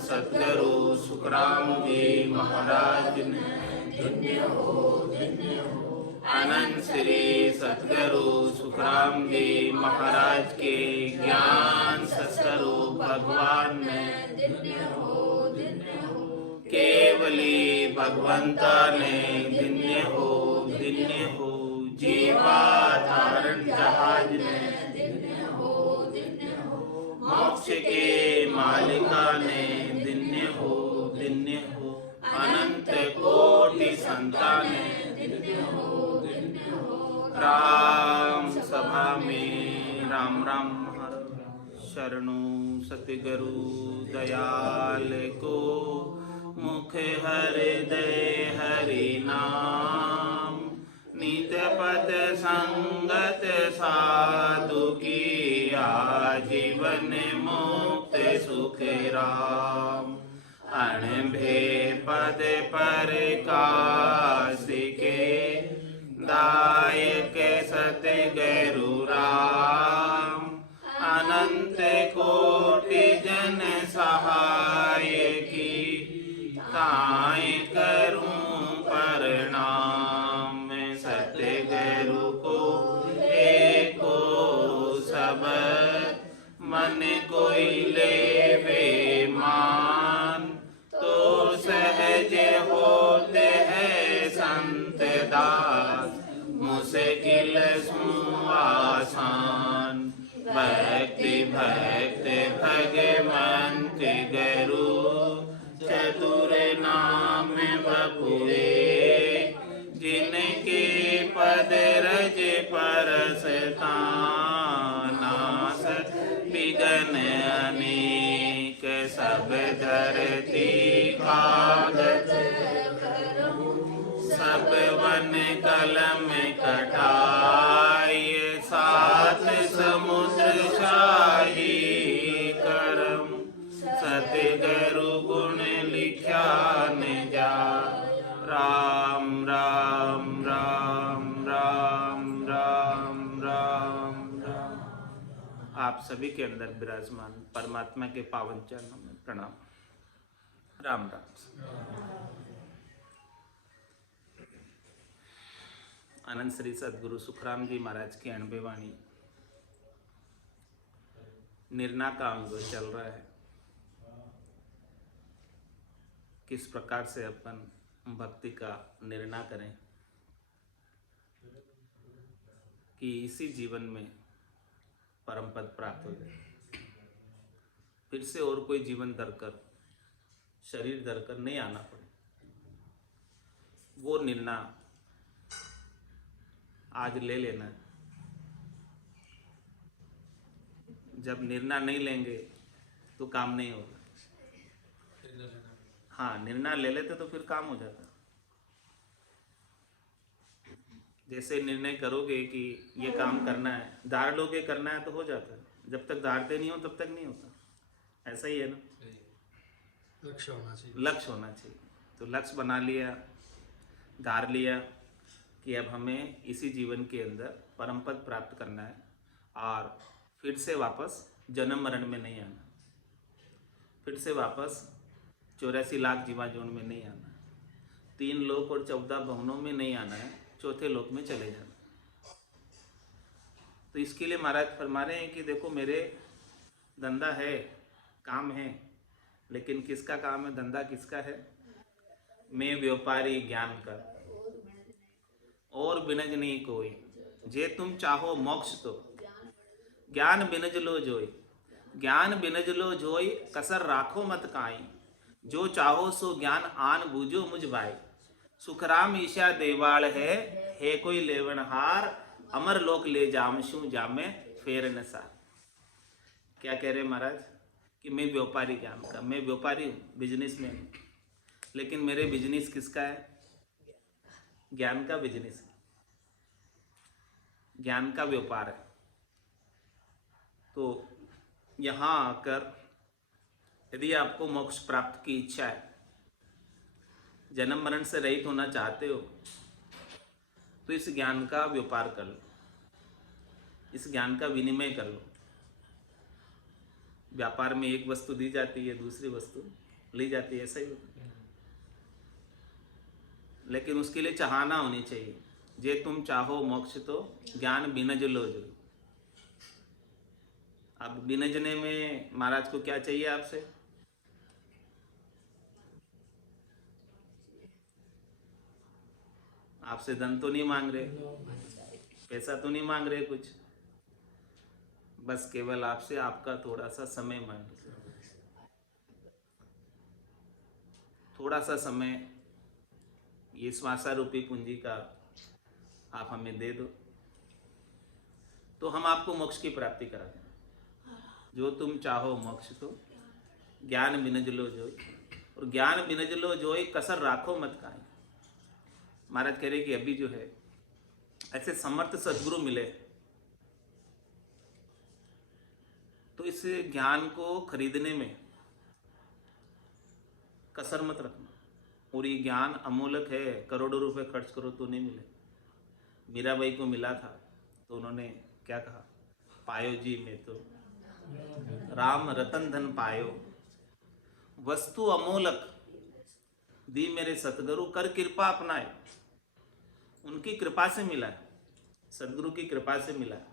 सतगुरु सुखराम जी महाराज ने धन्य हो। अनंत श्री सतगुरु सुखराम जी महाराज के ज्ञान सत्स्वरूप भगवान ने धन्य हो। केवली भगवंता ने धन्य हो। जीवा धारण जहाज ने धन्य हो। मोक्ष के मालिका ने धन्य हो। अनंत कोटि संताने धन्य हो। राम सभा में राम राम हर शरणु सतगुरु दयाल को मुख हृदय हरि नाम नित्य पद संगत साधु की आजीवन मुक्त सुख राम अणभे पद पर काश के दायक सतगुरु राम अनंत कोटि जन सहाय की ताय करूं प्रणाम सतगुरु को एको सब मन कोई लेवे मान तो सहज होते है संत दास मुश्किल आसान भक्ति भक्त भगवंत गुरु चतुर नाम बपुरे जिनके पद रज परसता नासत विघ्न अनेक सब धरती कागज सब वन कलम कटाई सात समुद्र शाही करम सतगुरु गुण लिख्या न जा राम राम राम राम राम राम राम। आप सभी के अंदर विराजमान परमात्मा के पावन चरणों में प्रणाम। राम राम। आनंद श्री सतगुरु सुखराम जी महाराज की 90 वाणी निर्णय का अंग चल रहा है। किस प्रकार से अपन भक्ति का निर्णय करें कि इसी जीवन में परम पद प्राप्त हो जाए, फिर से और कोई जीवन धरकर शरीर धरकर नहीं आना पड़े। वो निर्णय आज ले लेना है। जब निर्णय नहीं लेंगे तो काम नहीं होगा। हाँ, निर्णय ले लेते तो फिर काम हो जाता। जैसे निर्णय करोगे कि ये काम करना है, धार लोगे करना है तो हो जाता है। जब तक धारते नहीं हो तब तक नहीं होता। ऐसा ही है ना, लक्ष्य होना चाहिए। लक्ष्य होना चाहिए। तो लक्ष्य बना लिया, धार लिया कि अब हमें इसी जीवन के अंदर परम पद प्राप्त करना है और फिर से वापस जन्म मरण में नहीं आना, फिर से वापस 84 लाख जीवा जोन में नहीं आना, 3 लोक और 14 भवनों में नहीं आना है, चौथे लोक में चले जाना। तो इसके लिए महाराज फरमा रहे हैं कि देखो मेरे धंधा है, काम है, लेकिन किसका काम है, धंधा किसका है? मैं व्यापारी ज्ञान का, और बिनज नहीं कोई। जे तुम चाहो मोक्ष तो ज्ञान बिनज लो जोई, ज्ञान बिनज लो जोई कसर राखो मत काई। जो चाहो सो ज्ञान आन बूझो मुझ भाई। सुखराम ईशा देवाल है कोई लेवनहार। अमर लोक ले जामशु जामे फेर नसा। क्या कह रहे महाराज कि मैं व्यापारी ज्ञान का, मैं व्यापारी हूँ, बिजनेसमैन हूँ, लेकिन मेरे बिजनेस किसका है? ज्ञान का बिजनेस, ज्ञान का व्यापार है। तो यहाँ आकर यदि आपको मोक्ष प्राप्त की इच्छा है, जन्म मरण से रहित होना चाहते हो, तो इस ज्ञान का व्यापार कर लो, इस ज्ञान का विनिमय कर लो। व्यापार में एक वस्तु दी जाती है, दूसरी वस्तु ली जाती है, ऐसा ही होता है। लेकिन उसके लिए चाहना होनी चाहिए। जे तुम चाहो मोक्ष तो ज्ञान बिनज लो जो। अब बिनजने में महाराज को क्या चाहिए आपसे? आपसे धन तो नहीं मांग रहे, पैसा तो नहीं मांग रहे कुछ, बस केवल आपसे आपका थोड़ा सा समय मांग रहे। थोड़ा सा समय, ये श्वासा रूपी पूंजी का आप हमें दे दो तो हम आपको मोक्ष की प्राप्ति करा दें। जो तुम चाहो मोक्ष तो ज्ञान बिनज लो जोई, और ज्ञान बिनज लो जोई कसर राखो मत काई। महाराज कह रहे कि अभी जो है ऐसे समर्थ सद्गुरु मिले तो इस ज्ञान को खरीदने में कसर मत रखना। और ये ज्ञान अमूलक है, करोड़ों रुपए खर्च करो तो नहीं मिले। मीराबाई को मिला था तो उन्होंने क्या कहा? पायो जी में तो राम रतन धन पायो, वस्तु अमोलक दी मेरे सतगुरु कर कृपा अपनाए। उनकी कृपा से मिला है, सदगुरु की कृपा से मिला है।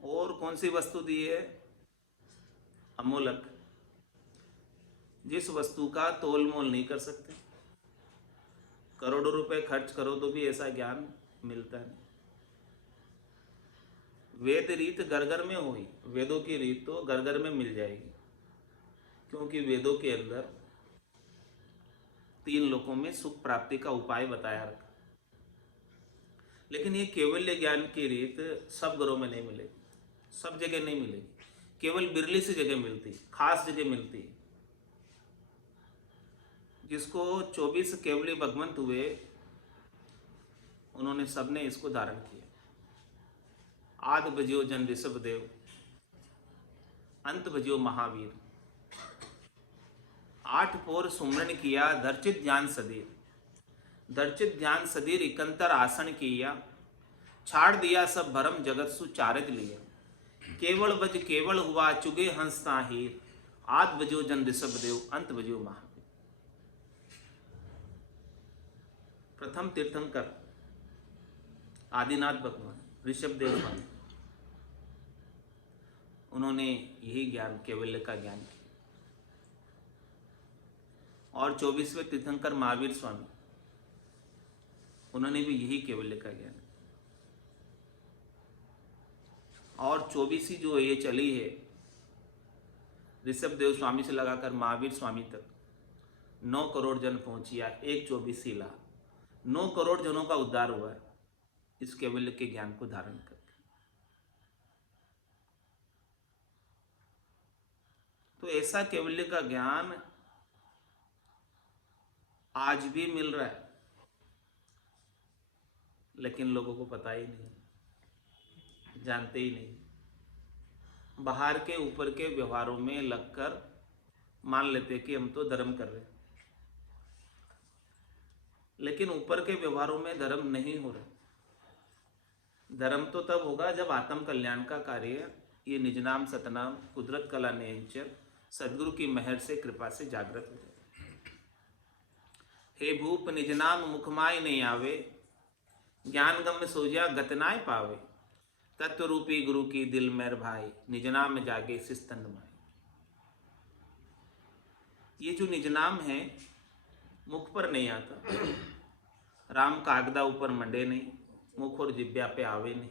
और कौन सी वस्तु दी है? अमोलक, जिस वस्तु का तोल मोल नहीं कर सकते। करोड़ों रुपए खर्च करो तो भी ऐसा ज्ञान मिलता नहीं। वेद रीत घर में हुई, वेदों की रीत तो घर में मिल जाएगी, क्योंकि वेदों के अंदर 3 लोकों में सुख प्राप्ति का उपाय बताया रखा। लेकिन ये केवल्य ज्ञान की रीत सब घरों में नहीं मिलेगी, सब जगह नहीं मिलेगी, केवल बिरली सी जगह मिलती, खास जगह मिलती। जिसको 24 केवली भगवंत हुए उन्होंने सबने इसको धारण किया। आद बजियो जन ऋषभ देव, अंत बजियो महावीर। 8 पोर सुमरन किया, दर्चित ज्ञान सदीर। दर्चित ज्ञान सदीर इकंतर आसन किया, छाड़ दिया सब भरम जगत सु चारज लिया। केवल बज केवल हुआ, चुगे हंस ताहीर। आद बजियो जन ऋषभ देव, अंत बजियो महावीर। प्रथम तीर्थंकर आदिनाथ भगवान ऋषभ देव स्वामी, उन्होंने यही ज्ञान, केवल्य का ज्ञान किया। और 24वें तीर्थंकर महावीर स्वामी, उन्होंने भी यही केवल्य का ज्ञान। और 24वीं जो ये चली है ऋषभ देव स्वामी से लगाकर महावीर स्वामी तक, 9 करोड़ जन पहुंचिया, 1/24 लाख, 9 करोड़ जनों का उद्धार हुआ है इस केवल्य के ज्ञान को धारण करके। तो ऐसा केवल्य का ज्ञान आज भी मिल रहा है, लेकिन लोगों को पता ही नहीं, जानते ही नहीं। बाहर के ऊपर के व्यवहारों में लगकर मान लेते कि हम तो धर्म कर रहे हैं, लेकिन ऊपर के व्यवहारों में धर्म नहीं हो रहा। धर्म तो तब होगा जब आत्म कल्याण का कार्य ये निजनाम सतनाम कुदरत कला नेचर सदगुरु की मेहर से कृपा से जागृत हो जाए। हे भूप निजनाम मुखमाय नहीं आवे, ज्ञान गम सोजा गतनाय पावे। तत्व रूपी गुरु की दिल मेर भाई, निजनाम जागे सिस्तन माई। ये जो निजनाम है मुख पर नहीं आता, राम कागदा ऊपर मंडे नहीं, मुख और जिब्या पे आवे नहीं।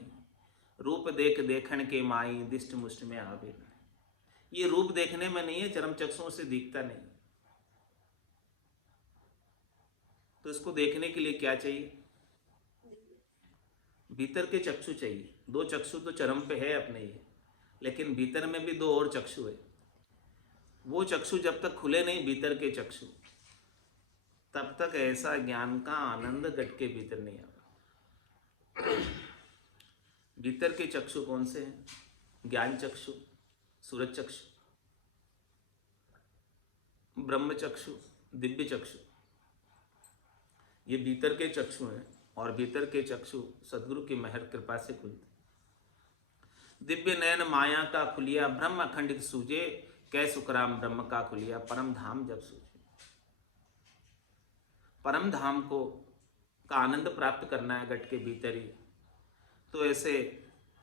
रूप देख देखण के माई, दिष्ट मुष्ट में आवे नहीं। ये रूप देखने में नहीं है, चरम चक्षुओं से दिखता नहीं। तो इसको देखने के लिए क्या चाहिए? भीतर के चक्षु चाहिए। 2 चक्षु तो चरम पे है अपने ये, लेकिन भीतर में भी 2 और चक्षु है। वो चक्षु जब तक खुले नहीं, भीतर के चक्षु, तब तक ऐसा ज्ञान का आनंद गट के भीतर नहीं आता। भीतर के चक्षु कौन से हैं? ज्ञान चक्षु, सूरज चक्षु, ब्रह्म चक्षु, दिव्य चक्षु, ये भीतर के चक्षु हैं। और भीतर के चक्षु सदगुरु की मेहर कृपा से खुलते। दिव्य नयन माया का खुलिया, ब्रह्म अखंडित सूझे, कै सुखराम ब्रह्म का खुलिया, परम धाम जब सूझे। परम धाम को का आनंद प्राप्त करना है घट के भीतर ही, तो ऐसे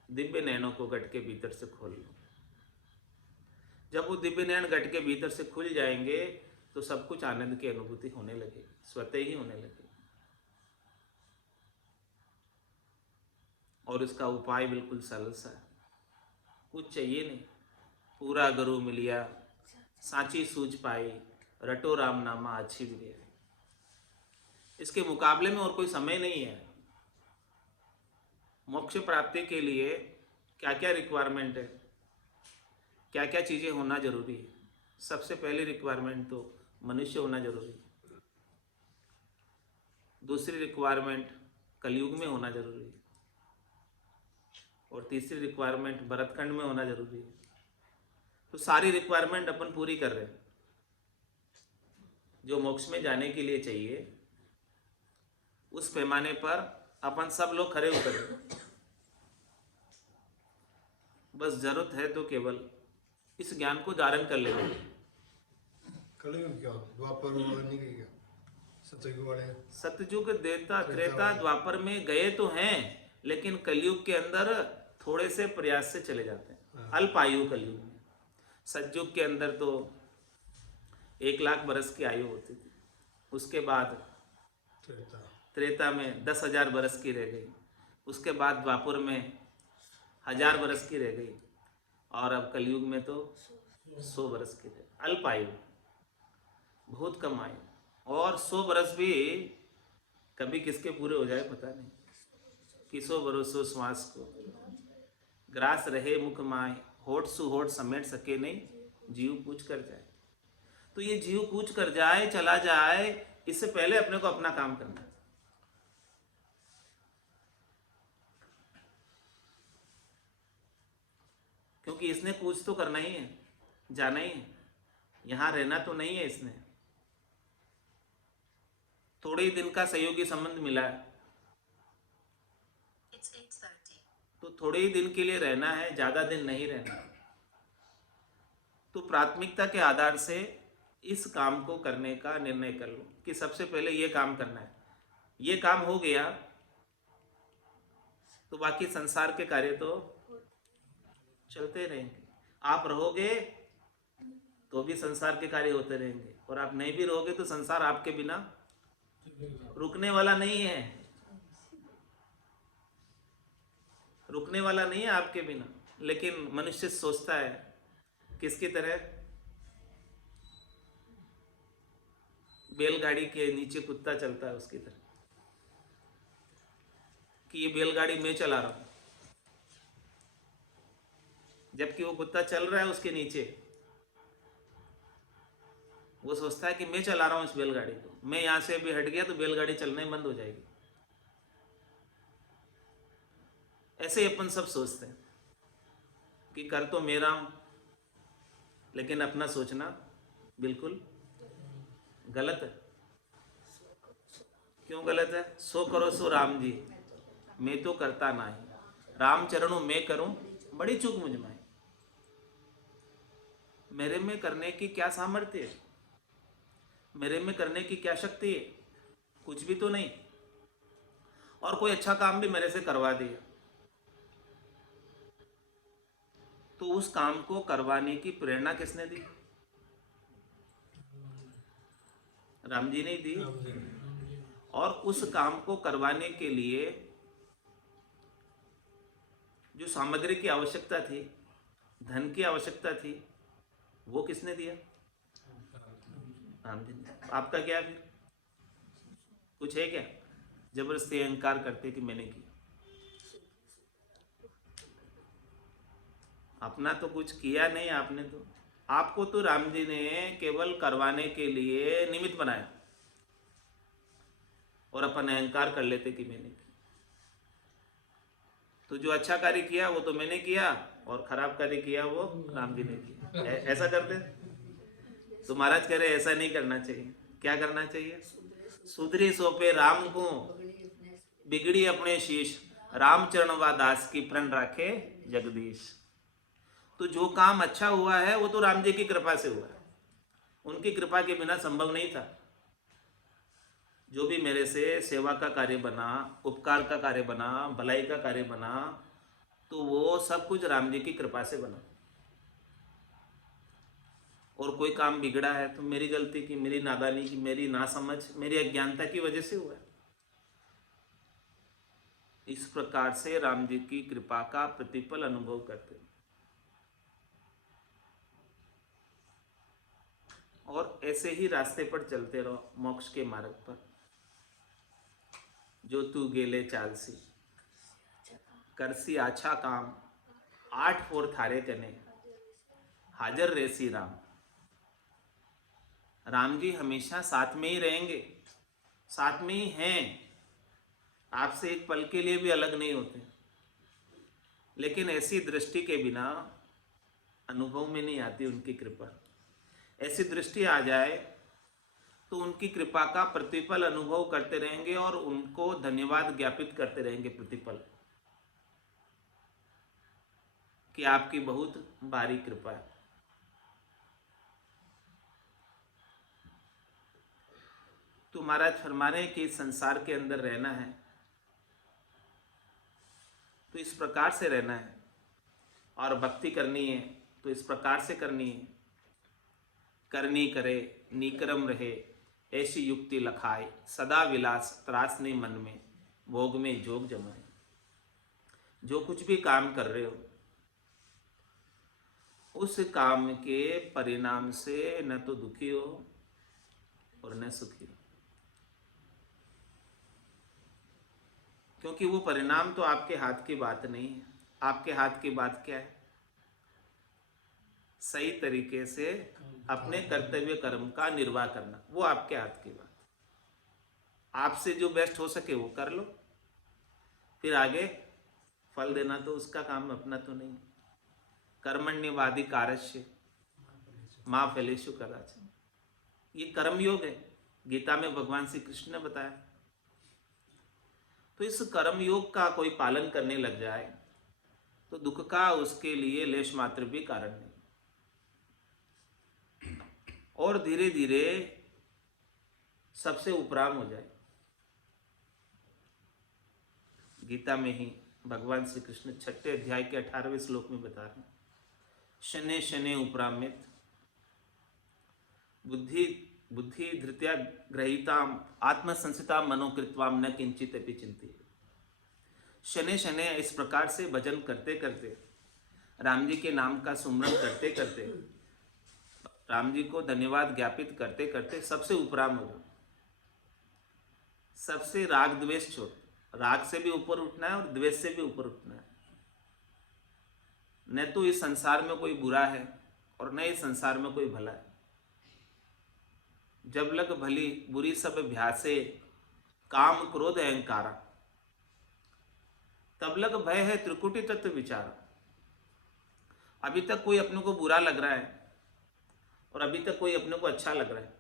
दिव्य नयनों को घट के भीतर से खोल लो। जब वो दिव्य नयन घट के भीतर से खुल जाएंगे तो सब कुछ आनंद की अनुभूति होने लगे, स्वतः ही होने लगे। और इसका उपाय बिल्कुल सरल सा है, कुछ चाहिए नहीं। पूरा गुरु मिलिया, सांची सूझ पाई, रटो राम नामा अच्छी भी। इसके मुकाबले में और कोई समय नहीं है। मोक्ष प्राप्ति के लिए क्या क्या रिक्वायरमेंट है, क्या क्या चीज़ें होना जरूरी है। सबसे पहली रिक्वायरमेंट तो मनुष्य होना जरूरी है। दूसरी रिक्वायरमेंट कलयुग में होना जरूरी है। और तीसरी रिक्वायरमेंट भरतखंड में होना जरूरी है। तो सारी रिक्वायरमेंट अपन पूरी कर रहे हैं। जो मोक्ष में जाने के लिए चाहिए उस पैमाने पर अपन सब लोग खरे उतरे। बस जरूरत है तो केवल इस ज्ञान को धारण कर लेना। कलयुग क्या द्वापर नहीं गई क्या? सतयुग वाले सतयुग देता त्रेता द्वापर में गए तो हैं, लेकिन कलयुग के अंदर थोड़े से प्रयास से चले जाते हैं। अल्पायु कलयुग में। सतयुग के अंदर तो 1,00,000 बरस की आयु होती थी। उसके बाद त्रेता में 10,000 बरस की रह गई। उसके बाद द्वापर में 1,000 बरस की रह गई। और अब कलयुग में तो 100 बरस की रह। अल्पायु, बहुत कम आयु। और 100 बरस भी कभी किसके पूरे हो जाए पता नहीं। किसो भरोसो श्वास को, ग्रास रहे मुख माय, होठ सु होठ समेट सके नहीं, जीव पूछ कर जाए। तो ये जीव पूछ कर जाए, चला जाए, इससे पहले अपने को अपना काम करना है। क्योंकि इसने पूछ तो करना ही है, जाना ही है, यहां रहना तो नहीं है। इसने थोड़े ही दिन का सहयोगी संबंध मिला है तो थोड़े ही दिन के लिए रहना है, ज्यादा दिन नहीं रहना। तो प्राथमिकता के आधार से इस काम को करने का निर्णय कर लो कि सबसे पहले ये काम करना है। ये काम हो गया तो बाकी संसार के कार्य तो चलते रहेंगे। आप रहोगे तो भी संसार के कार्य होते रहेंगे, और आप नहीं भी रहोगे तो संसार आपके बिना रुकने वाला नहीं है। रुकने वाला नहीं है आपके बिना। लेकिन मनुष्य सोचता है किसकी तरह, बैलगाड़ी के नीचे कुत्ता चलता है उसकी तरह, कि ये बैलगाड़ी मैं चला रहा हूं, जबकि वो कुत्ता चल रहा है उसके नीचे। वो सोचता है कि मैं चला रहा हूं इस बैलगाड़ी को, मैं यहां से अभी हट गया तो बैलगाड़ी चलना ही बंद हो जाएगी। ऐसे अपन सब सोचते हैं कि कर तो मेरा हूं, लेकिन अपना सोचना बिल्कुल गलत है। क्यों गलत है? सो करो सो राम जी, मैं तो करता ना ही। राम चरणों में करूं, बड़ी चूक मुझ में। मेरे में करने की क्या सामर्थ्य है? मेरे में करने की क्या शक्ति है? कुछ भी तो नहीं। और कोई अच्छा काम भी मेरे से करवा दिया तो उस काम को करवाने की प्रेरणा किसने दी? राम जी ने दी। और उस काम को करवाने के लिए जो सामग्री की आवश्यकता थी, धन की आवश्यकता थी, वो किसने दिया? राम जी ने। आपका क्या फिर कुछ है क्या? जबरदस्ती अहंकार करते कि मैंने किया। अपना तो कुछ किया नहीं आपने। तो आपको तो राम जी ने केवल करवाने के लिए निमित्त बनाया, और अपन अहंकार कर लेते कि मैंने किया। तो जो अच्छा कार्य किया वो तो मैंने किया, और खराब कार्य किया वो राम जी ने किया। ऐसा करते? तो महाराज कह रहे ऐसा नहीं करना चाहिए। क्या करना चाहिए? सुधरी सौंपे राम को, बिगड़ी अपने शीश, रामचरण व दास की प्रण राखे जगदीश। तो जो काम अच्छा हुआ है वो तो राम जी की कृपा से हुआ है, उनकी कृपा के बिना संभव नहीं था। जो भी मेरे से सेवा का कार्य बना, उपकार का कार्य बना, भलाई का कार्य बना, तो वो सब कुछ राम जी की कृपा से बना। और कोई काम बिगड़ा है तो मेरी गलती की, मेरी नादानी की, मेरी नासमझ, मेरी अज्ञानता की वजह से हुआ है। इस प्रकार से राम जी की कृपा का प्रतिफल अनुभव करते हैं। और ऐसे ही रास्ते पर चलते रहो, मोक्ष के मार्ग पर। जो तू गेले चालसी करसी आछा काम, 8 फोर थारे कने हाजर रेसी राम। राम जी हमेशा साथ में ही रहेंगे, साथ में ही हैं, आपसे एक पल के लिए भी अलग नहीं होते। लेकिन ऐसी दृष्टि के बिना अनुभव में नहीं आती उनकी कृपा। ऐसी दृष्टि आ जाए तो उनकी कृपा का प्रतिफल अनुभव करते रहेंगे और उनको धन्यवाद ज्ञापित करते रहेंगे प्रतिफल कि आपकी बहुत भारी कृपा है। तो महाराज फरमा रहे हैं कि संसार के अंदर रहना है तो इस प्रकार से रहना है, और भक्ति करनी है तो इस प्रकार से करनी है। करनी करे निकरम रहे ऐसी युक्ति लखाए, सदा विलास त्रास नहीं मन में, भोग में जोग जमाए। जो कुछ भी काम कर रहे हो उस काम के परिणाम से न तो दुखी हो और न सुखी हो, क्योंकि वो परिणाम तो आपके हाथ की बात नहीं है। आपके हाथ की बात क्या है? सही तरीके से अपने कर्तव्य कर्म का निर्वाह करना, वो आपके हाथ की बात। आपसे जो बेस्ट हो सके वो कर लो, फिर आगे फल देना तो उसका काम अपना तो नहीं। कर्मण्यवादी कारस्य मां फलेषु कदाचन, ये कर्म योग है, गीता में भगवान श्री कृष्ण ने बताया। तो इस कर्म योग का कोई पालन करने लग जाए तो दुख का उसके लिए लेश मात्र भी कारण नहीं। और धीरे धीरे सबसे उपराम हो जाए। गीता में ही भगवान श्री कृष्ण 6 अध्याय के 18वें श्लोक में बता रहे हैं, शने शने उपरामित बुद्धि बुद्धि धृत्या ग्रहीताम आत्मसंसिता मनोकृत्वाम न किंचित अपि चिंतित। शने शने इस प्रकार से भजन करते करते, राम जी के नाम का सुमरन करते करते, राम जी को धन्यवाद ज्ञापित करते करते सबसे उपराम हो जाओ। सबसे राग द्वेष छोड़, राग से भी ऊपर उठना है और द्वेष से भी ऊपर उठना है। न तो इस संसार में कोई बुरा है और न इस संसार में कोई भला है। जब लग भली बुरी सब भ्यासे, काम क्रोध अहंकारा, तब लग भय है त्रिकुटी तत्व विचार। अभी तक कोई अपने को बुरा लग रहा है और अभी तक कोई अपने को अच्छा लग रहा है,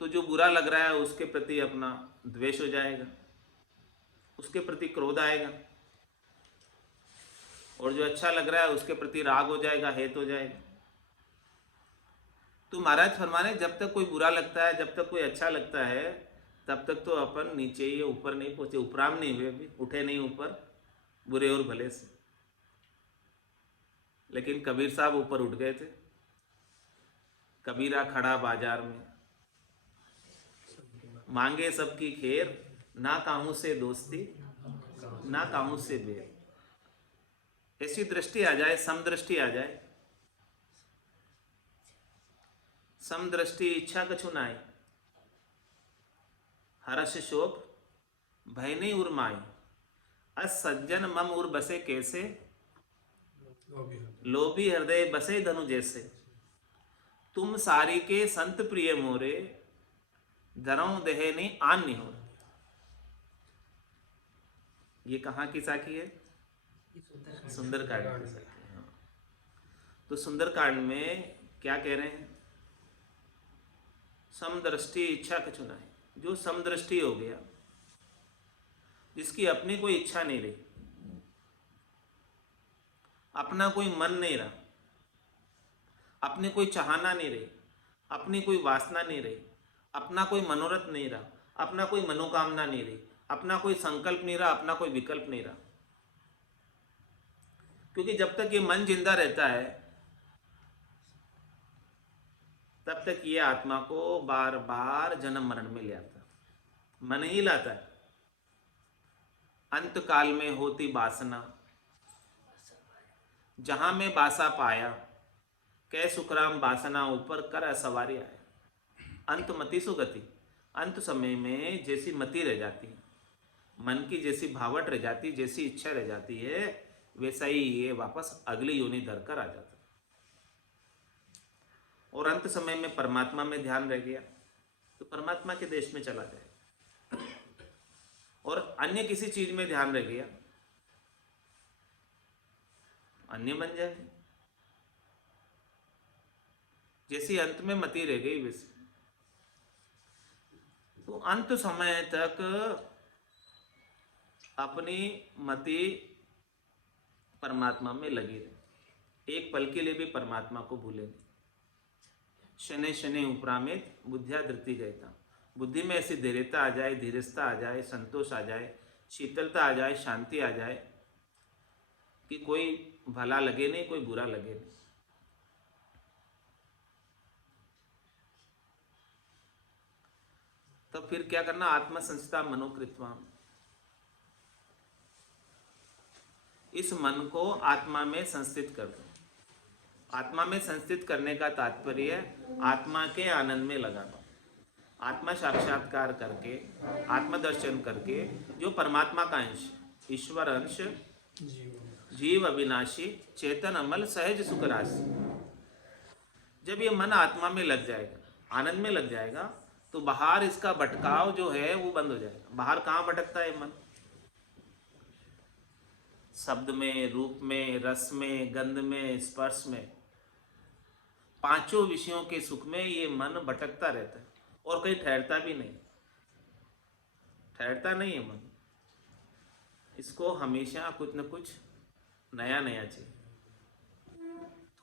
तो जो बुरा लग रहा है उसके प्रति अपना द्वेष हो जाएगा, उसके प्रति क्रोध आएगा, और जो अच्छा लग रहा है उसके प्रति राग हो जाएगा, हेत हो जाएगा। तो महाराज फरमाने जब तक कोई बुरा लगता है, जब तक कोई अच्छा लगता है, तब तक तो अपन नीचे ही, ऊपर नहीं पहुंचे, उपराम नहीं हुए, अभी उठे नहीं ऊपर बुरे और भले से। लेकिन कबीर साहब ऊपर उठ गए थे। कबीरा खड़ा बाजार में, मांगे सबकी खेर, ना काहू से दोस्ती ना काहू से बेर। ऐसी दृष्टि आ जाए, समदृष्टि आ जाए। समदृष्टि इच्छा कछु नाई, हर्ष शोक भय नहीं उर्माई, अस सज्जन मम उर बसे कैसे, लोभी हृदय बसे धनु जैसे। तुम सारी के संत प्रिय मोरे, धरऊ देह ने आन निहोर। ये कहाँ की साखी है? सुंदरकांड की साखी है। हाँ। तो सुंदरकांड में क्या कह रहे हैं? समदृष्टि इच्छा कछु नाई। जो समदृष्टि हो गया, जिसकी अपनी कोई इच्छा नहीं रही, अपना कोई मन नहीं रहा, अपनी कोई चाहना नहीं रही, अपनी कोई वासना नहीं रही, अपना कोई मनोरथ नहीं रहा, अपना कोई मनोकामना नहीं रही, अपना कोई संकल्प नहीं रहा, अपना कोई विकल्प नहीं रहा। क्योंकि जब तक ये मन जिंदा रहता है तब तक ये आत्मा को बार बार जन्म मरण में ले आता, मन ही लाता है। अंत काल में होती वासना, जहां में बासा पाया, कै सुखराम वासना ऊपर कर सवारी आए। अंत मति सुगति, अंत समय में जैसी मति रह जाती है, मन की जैसी भावट रह जाती, जैसी इच्छा रह जाती है, वैसा ही ये वापस अगली योनि धर कर आ जाता है। और अंत समय में परमात्मा में ध्यान रह गया तो परमात्मा के देश में चला जाए, और अन्य किसी चीज में ध्यान रह गया, अन्य बन जाए। जैसी अंत में मति रह गई वैसे। तो अंत समय तक अपनी मति परमात्मा में लगी रहे, एक पल के लिए भी परमात्मा को भूले नहीं। शनै शनै उपरामित बुद्धिया धृति गयता, बुद्धि में ऐसी धैर्यता आ जाए, धीरजता आ जाए, संतोष आ जाए, शीतलता आ जाए, शांति आ जाए कि कोई भला लगे नहीं, कोई बुरा लगे नहीं। तो फिर क्या करना? आत्मसंस्था मनोकृत्वा, इस मन को आत्मा में संस्थित कर दो। आत्मा में संस्थित करने का तात्पर्य आत्मा के आनंद में लगाना, आत्मा साक्षात्कार करके, आत्मदर्शन करके, जो परमात्मा का अंश, ईश्वर अंश, जीव अविनाशी, चेतन अमल, सहज सुख राशि। जब ये मन आत्मा में लग जाएगा, आनंद में लग जाएगा, तो बाहर इसका भटकाव जो है वो बंद हो जाएगा। बाहर कहाँ भटकता है मन? शब्द में, रूप में, रस में, गंध में, स्पर्श में, पांचों विषयों के सुख में ये मन भटकता रहता है और कहीं ठहरता भी नहीं, ठहरता नहीं है मन। इसको हमेशा कुछ न कुछ नया नया चाहिए।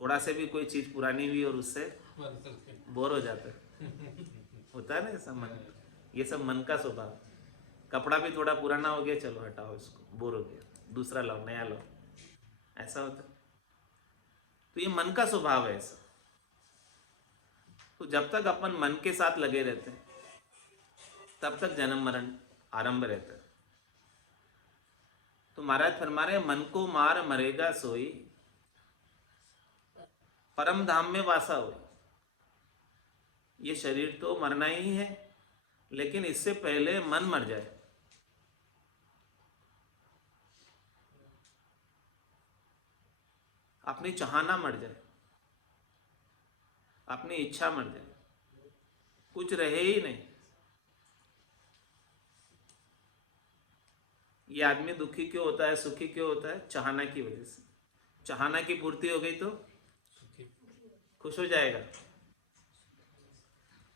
थोड़ा से भी कोई चीज पुरानी हुई और उससे बोर हो जाता है, होता है ना ऐसा मन। ये सब मन का स्वभाव। कपड़ा भी थोड़ा पुराना हो गया, चलो हटाओ इसको, बोर हो गया, दूसरा लाओ, नया लाओ, ऐसा होता है। तो ये मन का स्वभाव है ऐसा। तो जब तक अपन मन के साथ लगे रहते हैं तब तक जन्म मरण आरंभ रहता है। तो महाराज फरमा रहे, मन को मार मरेगा सोई, परम धाम में वासा हो। ये शरीर तो मरना ही है, लेकिन इससे पहले मन मर जाए। अपनी चाहना मर जाए, अपनी इच्छा मर जाए, कुछ रहे ही नहीं। ये आदमी दुखी क्यों होता है, सुखी क्यों होता है? चाहना की वजह से। चाहना की पूर्ति हो गई तो खुश हो जाएगा,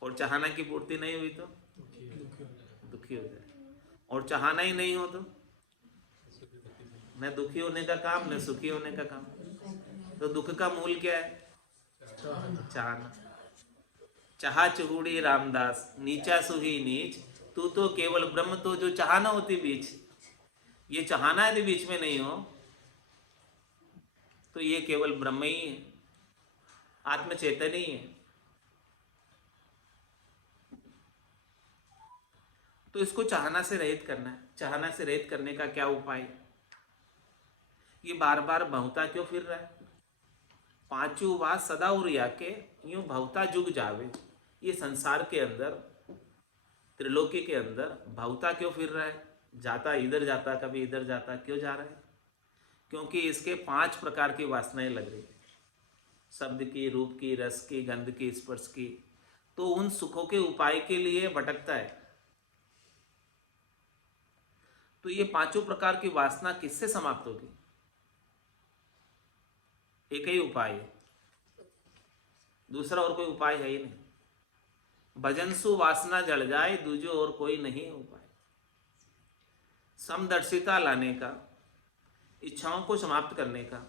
और चाहना की पूर्ति नहीं हुई तो दुखी हो जाएगा। और चाहना ही नहीं हो तो न दुखी होने का काम, न सुखी होने का काम। तो दुख का मूल क्या है? चाहना। चाहा चुहूड़ी रामदास, नीचा सुही नीच, तू तो केवल ब्रह्म, तो जो चाहना होती बीच। ये चाहना यदि बीच में नहीं हो तो ये केवल ब्रह्म ही है, आत्म चेतन ही है। तो इसको चाहना से रहित करना है। चाहना से रहित करने का क्या उपाय? ये बार बार भवता क्यों फिर रहा है? पांचों बात सदा उरिया के यूं भवता जुग जावे। ये संसार के अंदर, त्रिलोकी के अंदर भवता क्यों फिर रहा है? जाता इधर जाता, कभी इधर जाता, क्यों जा रहा है? क्योंकि इसके 5 प्रकार की वासनाएं लग रही है, शब्द की, रूप की, रस की, गंध की, स्पर्श की। तो उन सुखों के उपाय के लिए भटकता है। तो ये 5 प्रकार की वासना किससे समाप्त होगी? एक ही उपाय है, दूसरा और कोई उपाय है ही नहीं। भजन सु वासना जल जाए, दूजो और कोई नहीं उपाय। समदर्शिता लाने का, इच्छाओं को समाप्त करने का,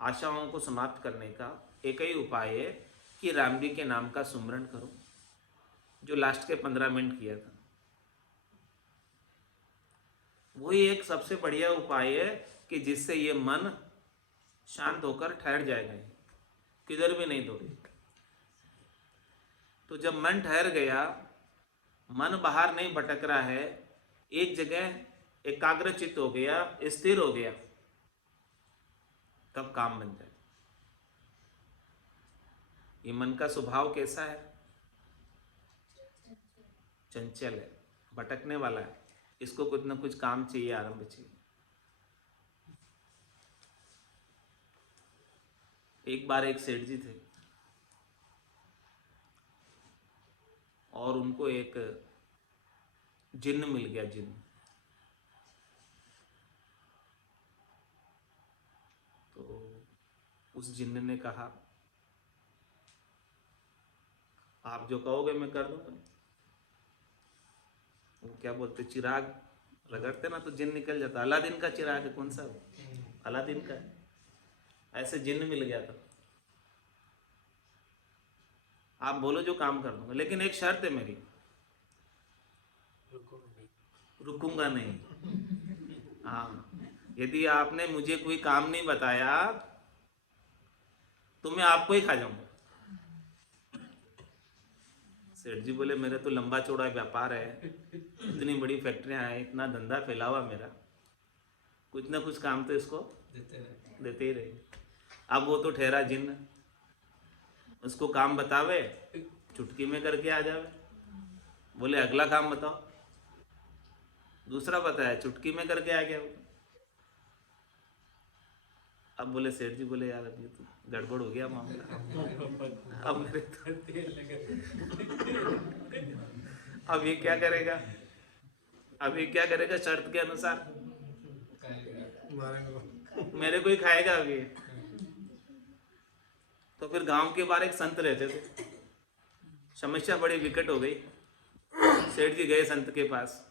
आशाओं को समाप्त करने का एक ही उपाय है कि राम जी के नाम का सुमरण करो, जो लास्ट के 15 मिनट किया था। वही एक सबसे बढ़िया उपाय है कि जिससे ये मन शांत होकर ठहर जाएगा, किधर भी नहीं दौड़ेगा। तो जब मन ठहर गया, मन बाहर नहीं भटक रहा है, एक जगह एकाग्रचित्त हो गया, स्थिर हो गया, तब काम बन जाए। ये मन का स्वभाव कैसा है? चंचल है, भटकने वाला है, इसको कुछ ना कुछ काम चाहिए, आरंभ चाहिए। एक बार एक सेठ जी थे और उनको एक जिन्न मिल गया, जिन्न। तो उस जिन्न ने कहा, आप जो कहोगे मैं कर दूंगा। वो क्या बोलते, चिराग रगड़ते ना तो जिन्न निकल जाता। अलादीन का चिराग है, कौन सा? अलादीन का है। ऐसे जिन्न मिल गया था। आप बोलो जो काम कर दूंगा, लेकिन एक शर्त है मेरी, रुकूंगा नहीं। हाँ, यदि आपने मुझे कोई काम नहीं बताया तो मैं आपको ही खा जाऊंगा। सेठ जी बोले, मेरे तो लंबा चौड़ा व्यापार है, इतनी बड़ी फैक्ट्रियां हैं, इतना धंधा फैला हुआ मेरा, कुछ ना कुछ काम तो इसको देते ही रहे। अब वो तो ठहरा जिन्न, उसको काम बतावे, चुटकी में करके आ जावे। बोले अगला काम बताओ, दूसरा बताया, चुटकी में करके आ गया वो। अब बोले सेठ जी, बोले यार अभी तो गड़बड़ हो गया मामला, अब मेरे तो अब ये क्या करेगा, अब ये क्या करेगा? शर्त के अनुसार मेरे को ही खाएगा अभी। तो फिर गांव के बाहर एक संत रहते थे, समस्या बड़ी विकट हो गई। सेठ जी गए संत के पास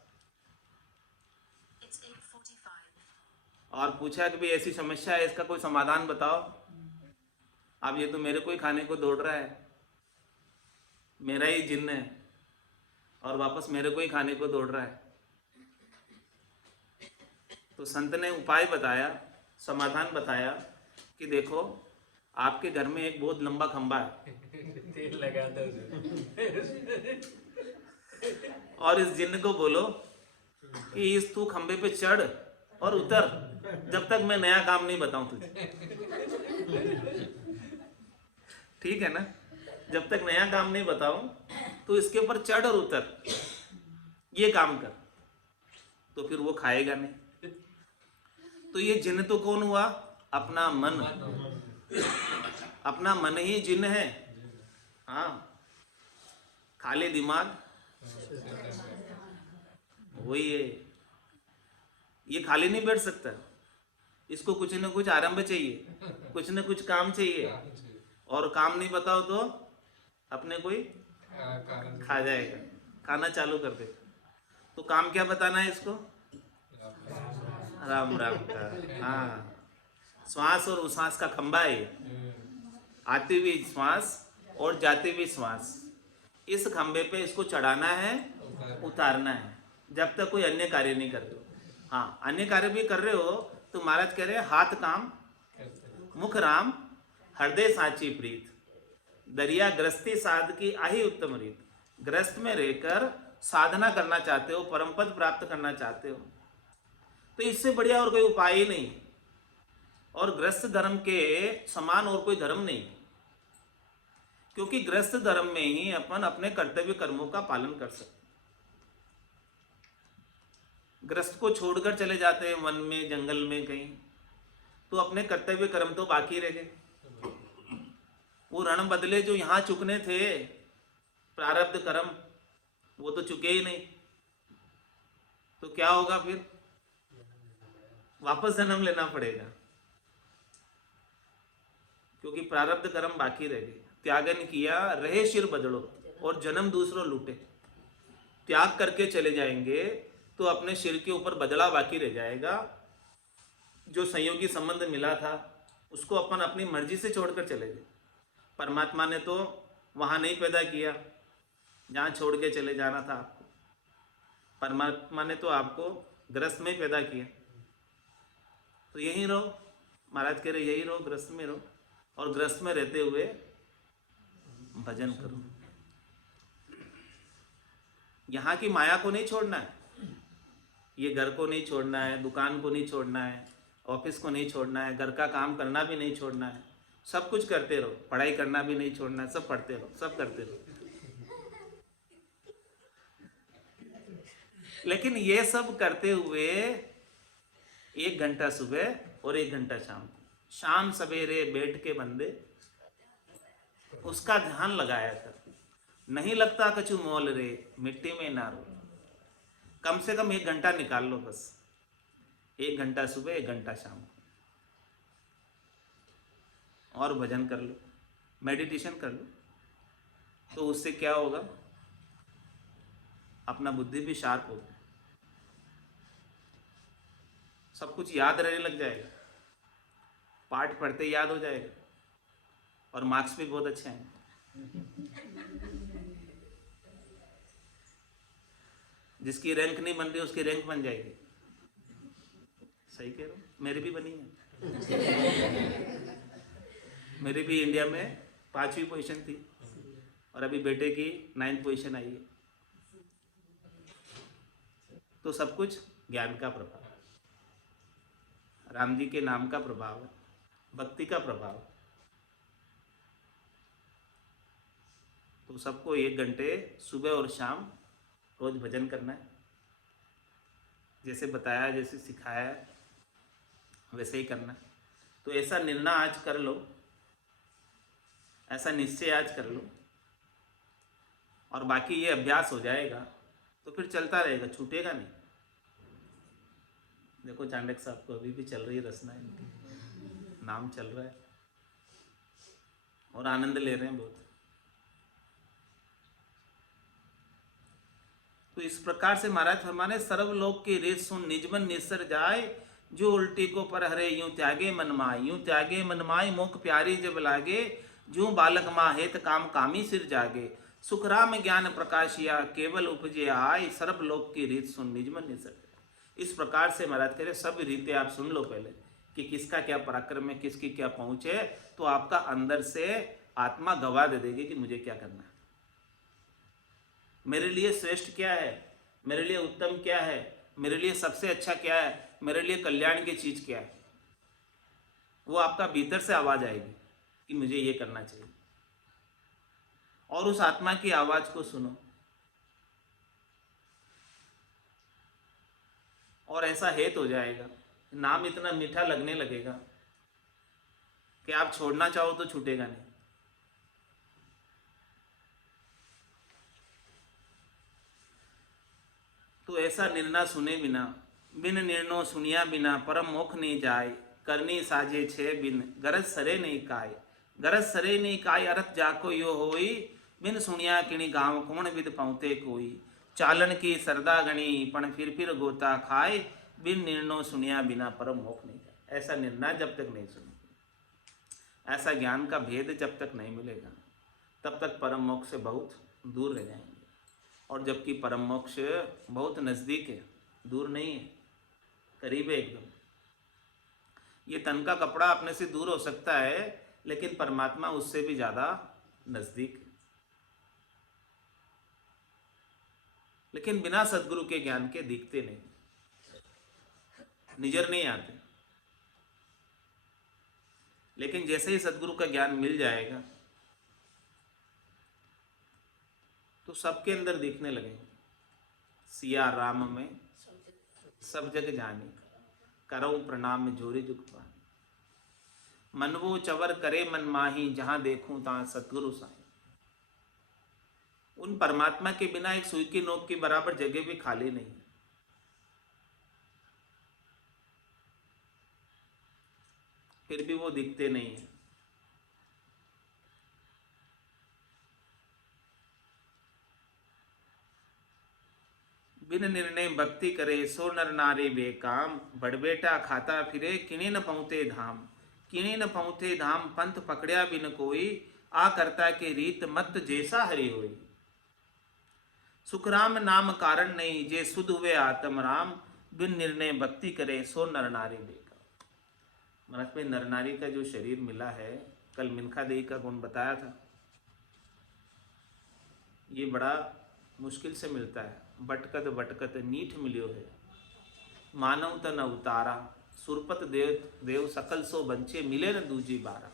और पूछा कि भाई ऐसी समस्या है, इसका कोई समाधान बताओ। अब ये तो मेरे को ही खाने को दौड़ रहा है, मेरा ही जिन्न है और वापस मेरे को ही खाने को दौड़ रहा है। तो संत ने उपाय बताया, समाधान बताया कि देखो, आपके घर में एक बहुत लंबा खंबा है, तेल लगा दो और इस जिन्न को बोलो कि इस तू खंबे पे चढ़ और उतर, जब तक मैं नया काम नहीं बताऊं तुझे। ठीक है ना? जब तक नया काम नहीं बताऊं तो इसके ऊपर चढ़ और उतर, ये काम कर, तो फिर वो खाएगा नहीं। तो ये जिन्न तो कौन हुआ? अपना मन। अपना मन ही जिन्न है। हाँ, खाली दिमाग वही है, ये खाली नहीं बैठ सकता, इसको कुछ न कुछ आरंभ चाहिए, कुछ न कुछ काम चाहिए, और काम नहीं बताओ तो अपने कोई खा जाएगा, खाना चालू कर दे। तो काम क्या बताना है इसको? राम राम का। हाँ, श्वास और उश्वास का खंबा है, आती हुई श्वास और जाती हुई श्वास, इस खंबे पे इसको चढ़ाना है, उतारना है, जब तक कोई अन्य कार्य नहीं कर रहे हो। हाँ, अन्य कार्य भी कर रहे हो तो महाराज कह रहे हैं, हाथ काम मुख राम, हृदय साची प्रीत, दरिया ग्रस्ती साध की आही उत्तम रीत। ग्रस्त में रहकर साधना करना चाहते हो, परम पद प्राप्त करना चाहते हो, तो इससे बढ़िया और कोई उपाय ही नहीं, और ग्रस्त धर्म के समान और कोई धर्म नहीं, क्योंकि ग्रस्त धर्म में ही अपन अपने कर्तव्य कर्मों का पालन कर सकते। ग्रस्त को छोड़कर चले जाते हैं वन में, जंगल में कहीं, तो अपने कर्तव्य कर्म तो बाकी रह गए। वो रण बदले जो यहाँ चुकने थे, प्रारब्ध कर्म, वो तो चुके ही नहीं, तो क्या होगा फिर? वापस जन्म लेना पड़ेगा, क्योंकि प्रारब्ध कर्म बाकी रह गए। त्यागन किया रहे शिर बदलो, और जन्म दूसरों लूटे। त्याग करके चले जाएंगे तो अपने सिर के ऊपर बदला बाकी रह जाएगा। जो संयोगी संबंध मिला था उसको अपन अपनी मर्जी से छोड़कर चले गए। परमात्मा ने तो वहाँ नहीं पैदा किया जहाँ छोड़ के चले जाना था आपको। परमात्मा ने तो आपको ग्रस्त में पैदा किया, तो यहीं रहो। महाराज कह रहे यही रहो, ग्रस्त में रहो, और ग्रस्त में रहते हुए भजन करो। यहाँ की माया को नहीं छोड़ना है, ये घर को नहीं छोड़ना है, दुकान को नहीं छोड़ना है, ऑफिस को नहीं छोड़ना है, घर का काम करना भी नहीं छोड़ना है। सब कुछ करते रहो, पढ़ाई करना भी नहीं छोड़ना है, सब पढ़ते रहो, सब करते रहो। लेकिन ये सब करते हुए 1 घंटा सुबह और 1 घंटा शाम को, शाम सवेरे बैठ के बंदे उसका ध्यान लगाया कर। नहीं लगता कछु मोल रे, मिट्टी में ना रो। कम से कम 1 घंटा निकाल लो, बस 1 घंटा सुबह 1 घंटा शाम को, और भजन कर लो, मेडिटेशन कर लो। तो उससे क्या होगा, अपना बुद्धि भी शार्प होगा, सब कुछ याद रहने लग जाएगा, पाठ पढ़ते याद हो जाएगा, और मार्क्स भी बहुत अच्छे आएंगे। जिसकी रैंक नहीं बन रही उसकी रैंक बन जाएगी। सही कह रहा हूँ, मेरी भी बनी है। मेरी भी इंडिया में 5वीं पोजीशन थी, और अभी बेटे की 9th पोजीशन आई है। तो सब कुछ ज्ञान का प्रभाव, राम जी के नाम का प्रभाव है, भक्ति का प्रभाव। तो सबको 1 घंटे सुबह और शाम रोज भजन करना है। जैसे बताया, जैसे सिखाया वैसे ही करना है। तो ऐसा निर्णय आज कर लो, ऐसा निश्चय आज कर लो, और बाकी ये अभ्यास हो जाएगा तो फिर चलता रहेगा, छूटेगा नहीं। देखो चांडक साहब को अभी भी चल रही है रचना, इनकी नाम चल रहा है और आनंद ले रहे हैं बहुत। तो इस प्रकार से महाराज फरमाने, सर्वलोक की रीत सुन निजमन निसर जाए, जो उल्टी को पर हरे यूं त्यागे मन माय। यूं त्यागे मन माय मोक प्यारी जब लागे, जो बालक माँ हेत काम कामी सिर जागे। सुखराम ज्ञान प्रकाशिया केवल उपजे आय, सर्वलोक की रीत सुन निजमन निसर जाए। इस प्रकार से महाराज कह रहे सब रीतें आप सुन लो पहले, कि किसका क्या पराक्रम है, किसकी क्या पहुँच है, तो आपका अंदर से आत्मा गवाह दे देगी कि मुझे क्या करना है, मेरे लिए श्रेष्ठ क्या है, मेरे लिए उत्तम क्या है, मेरे लिए सबसे अच्छा क्या है, मेरे लिए कल्याण की चीज क्या है। वो आपका भीतर से आवाज आएगी कि मुझे ये करना चाहिए, और उस आत्मा की आवाज को सुनो। और ऐसा हेत हो जाएगा, नाम इतना मीठा लगने लगेगा कि आप छोड़ना चाहो तो छूटेगा नहीं। तो ऐसा निर्णय सुने बिना, बिन निर्णो सुनिया बिना, परम मोख नहीं जाए। करनी साजे छे बिन, गरज सरे नहीं काय। गरज सरे नहीं काय, अरथ जाको यो होई। बिन सुनिया किणी गाँव कौन विद पहुँते कोई। चालन की सरदा गणी पण फिर गोता खाए। बिन निर्णो सुनिया बिना, परम मोख नहीं जाए। ऐसा निर्णय जब तक नहीं सुने, ऐसा ज्ञान का भेद जब तक नहीं मिलेगा, तब तक परम मोक्ष से बहुत दूर रह जाएंगे। और जबकि परम मोक्ष बहुत नज़दीक है, दूर नहीं है, करीब है एकदम। ये तन का कपड़ा अपने से दूर हो सकता है, लेकिन परमात्मा उससे भी ज़्यादा नज़दीक है। लेकिन बिना सदगुरु के ज्ञान के दिखते नहीं, नजर नहीं आते। लेकिन जैसे ही सदगुरु का ज्ञान मिल जाएगा तो सबके अंदर दिखने लगेंगे। सिया राम में सब जग जानी, करऊं प्रणाम जोरी जुग पानी। मनवो चवर करे मन माही, जहां देखूं तहां सतगुरु साईं। उन परमात्मा के बिना एक सुई की नोक की बराबर जगह भी खाली नहीं है। फिर भी वो दिखते नहीं है। बिन निर्णय भक्ति करे सो नर नारी बेकाम, बड़ बेटा खाता फिरे किने न पहुँचे धाम। किने न पहुँचे धाम पंथ पकड़िया बिन कोई, आ करता के रीत मत जैसा हरि होई। सुखराम नाम कारण नहीं जे सुध हुए आत्म राम, बिन निर्णय भक्ति करे सो नर नारी बेकाम। महाराज में नर नारी का जो शरीर मिला है, कल मिनखा देवी का गुण बताया था, ये बड़ा मुश्किल से मिलता है। बटकत बटकत नीठ मिलियो है, मानव तन अवतारा, सुरपत देव देव सकल सो बंचे, मिले न दूजी बारा।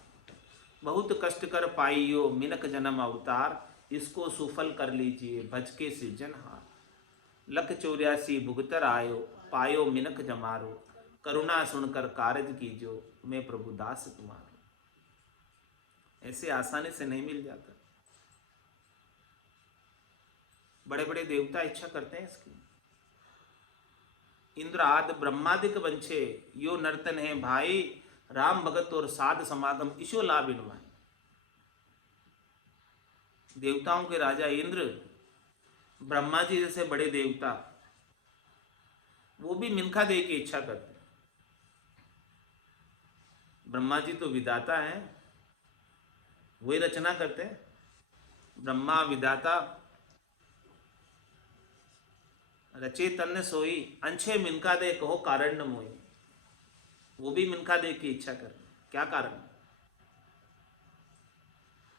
बहुत कष्ट कर पाइयो मिनक जन्म अवतार, इसको सुफल कर लीजिए भज के सृजनहार। लख 84 भुगतर आयो, पायो मिनक जमारो, करुणा सुनकर कारज कीजो, मैं प्रभु दास तुम्हारो। ऐसे आसानी से नहीं मिल जाता। बड़े बड़े देवता इच्छा करते हैं इसकी। इंद्र आदि ब्रह्मादिक वंशे, यो नर्तन है भाई, राम भगत और साध समागम ईशो लाभ इनवाई। देवताओं के राजा इंद्र, ब्रह्मा जी जैसे बड़े देवता, वो भी मिनखा दे की इच्छा करते हैं। ब्रह्मा जी तो विधाता हैं, वही रचना करते हैं। ब्रह्मा विधाता, रचे तन्न सोई, अंछे मिनका दे कहो कारण न मोई। वो भी मिनका दे की इच्छा कर, क्या कारण?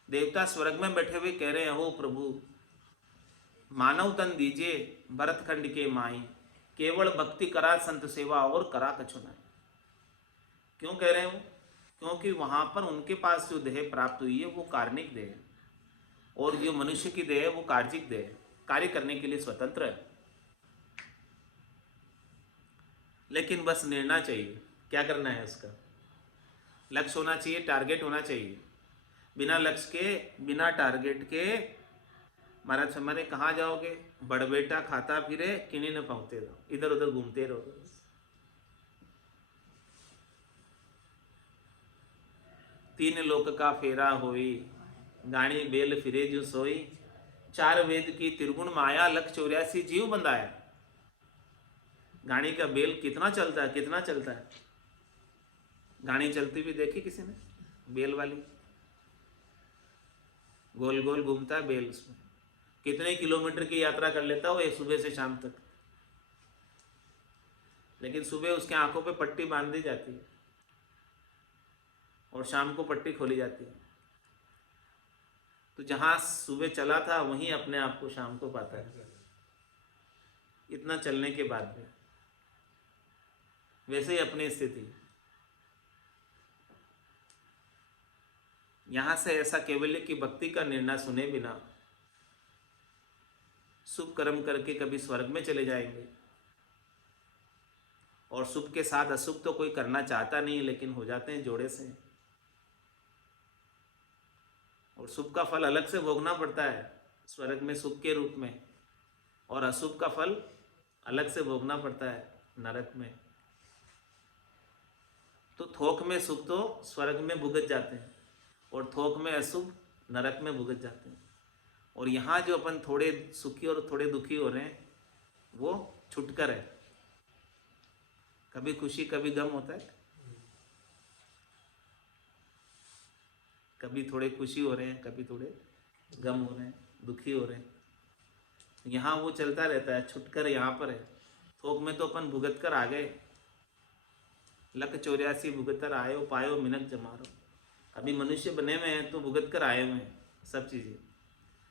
देवता स्वर्ग में बैठे हुए कह रहे हैं, हो प्रभु मानव तन दीजिए भरतखंड के माई, केवल भक्ति करा संत सेवा और करा कछु नहीं। क्यों कह रहे हो? क्योंकि वहां पर उनके पास जो देह प्राप्त हुई है वो कार्णिक देह है, और जो मनुष्य की देह है वो कार्जिक देह है, कार्य करने के लिए स्वतंत्र है। लेकिन बस निर्णय चाहिए, क्या करना है उसका। लक्ष्य होना चाहिए, टारगेट होना चाहिए। बिना लक्ष्य के, बिना टारगेट के महाराज हमारे कहाँ जाओगे? बड़ बेटा खाता फिरे किन्हीं न पहुंचते रहो, इधर उधर घूमते रहो। तीन लोक का फेरा होई, गाणी बेल फिरे जो सोई। चार वेद की त्रिगुण माया, लख 84 जीव बंधाया। गाड़ी का बेल कितना चलता है, कितना चलता है। गाड़ी चलती हुई देखी किसी ने? बेल वाली गोल गोल घूमता है बेल, उसमें कितने किलोमीटर की यात्रा कर लेता हो ये सुबह से शाम तक। लेकिन सुबह उसके आंखों पे पट्टी बांध दी जाती है और शाम को पट्टी खोली जाती है। तो जहां सुबह चला था वहीं अपने आप को शाम को पाता है, इतना चलने के बाद भी। वैसे ही अपनी स्थिति यहां से ऐसा केवल्य की भक्ति का निर्णय सुने बिना शुभ कर्म करके कभी स्वर्ग में चले जाएंगे, और शुभ के साथ अशुभ तो कोई करना चाहता नहीं, लेकिन हो जाते हैं जोड़े से। और शुभ का फल अलग से भोगना पड़ता है स्वर्ग में शुभ के रूप में, और अशुभ का फल अलग से भोगना पड़ता है नरक में। तो थोक में शुभ तो स्वर्ग में भुगत जाते हैं, और थोक में अशुभ नरक में भुगत जाते हैं। और यहाँ जो अपन थोड़े सुखी और थोड़े दुखी हो रहे हैं वो छुटकर है। कभी खुशी कभी गम होता है, कभी थोड़े खुशी हो रहे हैं, कभी थोड़े गम हो रहे हैं, दुखी हो रहे हैं। यहाँ वो चलता रहता है, छुटकर यहाँ पर है। थोक में तो अपन भुगत कर आ गए, लख 84 भुगतर आयो, पायो मिनक जमारो। अभी मनुष्य बने हुए हैं तो भुगत कर आए हुए हैं सब चीज़ें,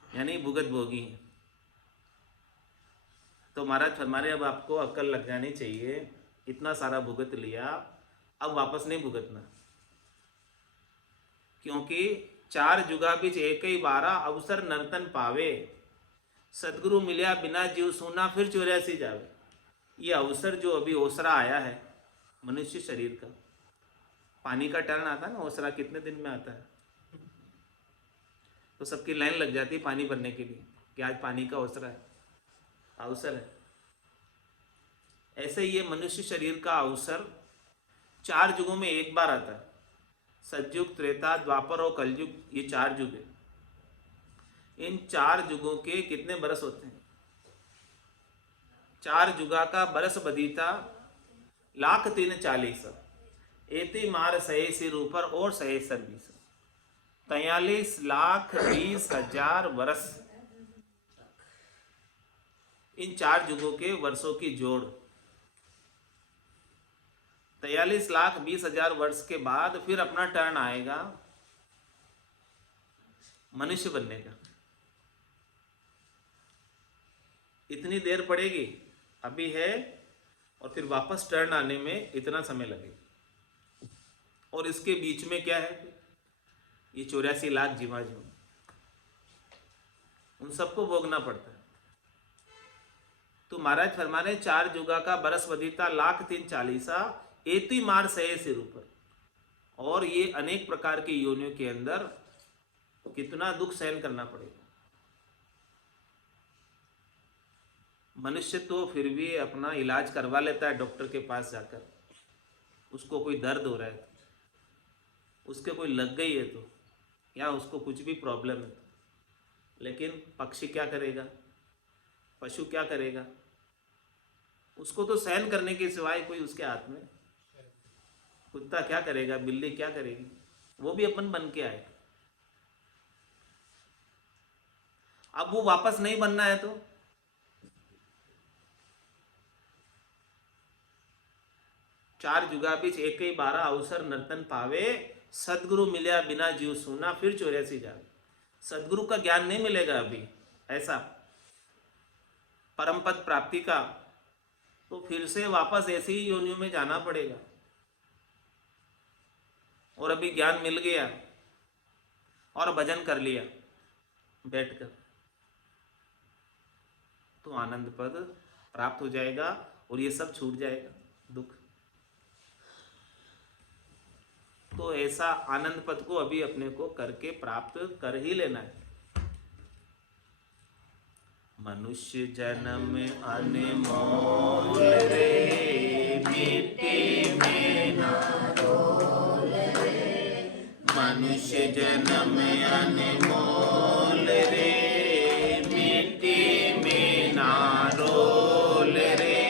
यानी भुगत भोगी हैं। तो महाराज हमारे अब आपको अक्ल लग जानी चाहिए, इतना सारा भुगत लिया, अब वापस नहीं भुगतना। क्योंकि 4 जुगा बीच एक ही बारा, अवसर नर्तन पावे। सदगुरु मिलिया बिना जीव सूना, फिर 84 जावे। ये अवसर जो अभी ओसरा आया है मनुष्य शरीर का, पानी का टर्न आता है ना, ओसरा कितने दिन में आता है, तो सबकी लाइन लग जाती है पानी भरने के लिए कि आज पानी का ओसरा है, अवसर है। ऐसे ये मनुष्य शरीर का अवसर 4 युगों में एक बार आता है। सतयुग, त्रेता, द्वापर और कलयुग, ये 4 युग है। इन 4 युगों के कितने बरस होते हैं? चार जुगा का बरस बदीता, लाख 340, एति मार सहे सिर ऊपर और सहे सर 20, 43,20,000 वर्ष। इन चार जुगों के वर्षों की जोड़ 43,20,000 वर्ष के बाद फिर अपना टर्न आएगा मनुष्य बनने का। इतनी देर पड़ेगी, अभी है, और फिर वापस टर्न आने में इतना समय लगेगा। और इसके बीच में क्या है, ये 84 लाख जीवाणु, उन सबको भोगना पड़ता है। तो महाराज फरमा रहे, चार जुगा का बरस बदीता, लाख 340, एति मार सहे सिर ऊपर। और ये अनेक प्रकार की योनियों के अंदर कितना दुख सहन करना पड़ेगा। मनुष्य तो फिर भी अपना इलाज करवा लेता है डॉक्टर के पास जाकर, उसको कोई दर्द हो रहा है तो, उसके कोई लग गई है तो, या उसको कुछ भी प्रॉब्लम है तो। लेकिन पक्षी क्या करेगा, पशु क्या करेगा, उसको तो सहन करने के सिवाय कोई उसके हाथ में। कुत्ता क्या करेगा, बिल्ली क्या करेगी, वो भी अपन बन के आए। अब वो वापस नहीं बनना है तो चार जुगा बीच एक ही 12 अवसर नर्तन पावे, सदगुरु मिल्या बिना जीव सुना, फिर 84 जावे। सदगुरु का ज्ञान नहीं मिलेगा अभी ऐसा परम पद प्राप्ति का, तो फिर से वापस ऐसी ही योनियों में जाना पड़ेगा। और अभी ज्ञान मिल गया और भजन कर लिया बैठकर, तो आनंद पद प्राप्त हो जाएगा और ये सब छूट जाएगा दुख। तो ऐसा आनंद पद को अभी अपने को करके प्राप्त कर ही लेना है। मनुष्य जन्म अनमोल रे, मिट्टी में ना रोल रे। मनुष्य जन्म अनमोल रे, मिट्टी में ना रोल रे।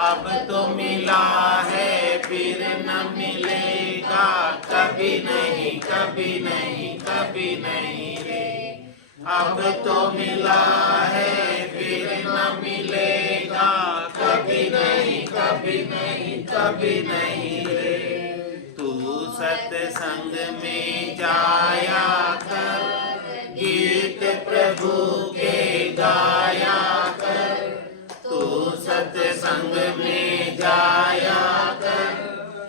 अब तो मिला है फिर न मिलेगा, कभी नहीं कभी नहीं कभी नहीं रे। अब तो मिला है फिर न मिलेगा, कभी नहीं कभी नहीं कभी नहीं रे। तू सत्संग में जाया कर, गीत प्रभु के गाया कर। तू सत्संग में जाया कर,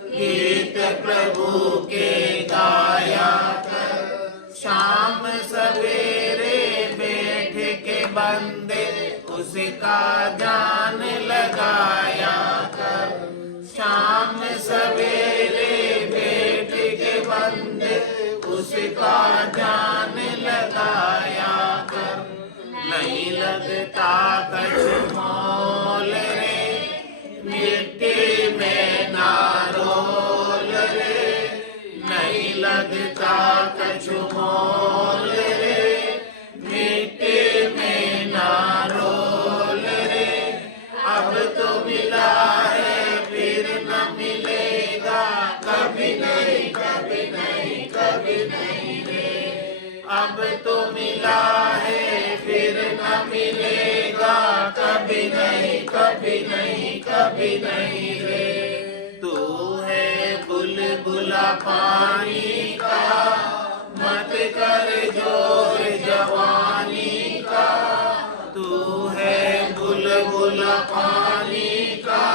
गीत प्रभु के गाया कर। शाम सवेरे बैठ के बंदे उसका ध्यान लगाया कर। शाम सवेरे बैठ के बंदे उसका ध्यान लगाया कर। नहीं लगता कछ मोल रे, मिट्टी में ना रोल रे। नहीं लगता कछ मोल रे, मिट्टी में ना रोल रे। अब तो मिला है फिर न मिलेगा, कभी नहीं कभी नहीं कभी नहीं रे। अब तो मिला है फिर न मिलेगा, कभी नहीं कभी नहीं कभी नहीं रे। तू है बुलबुला पानी का, मत कर जोर जवानी का। तू है बुलबुला पानी का,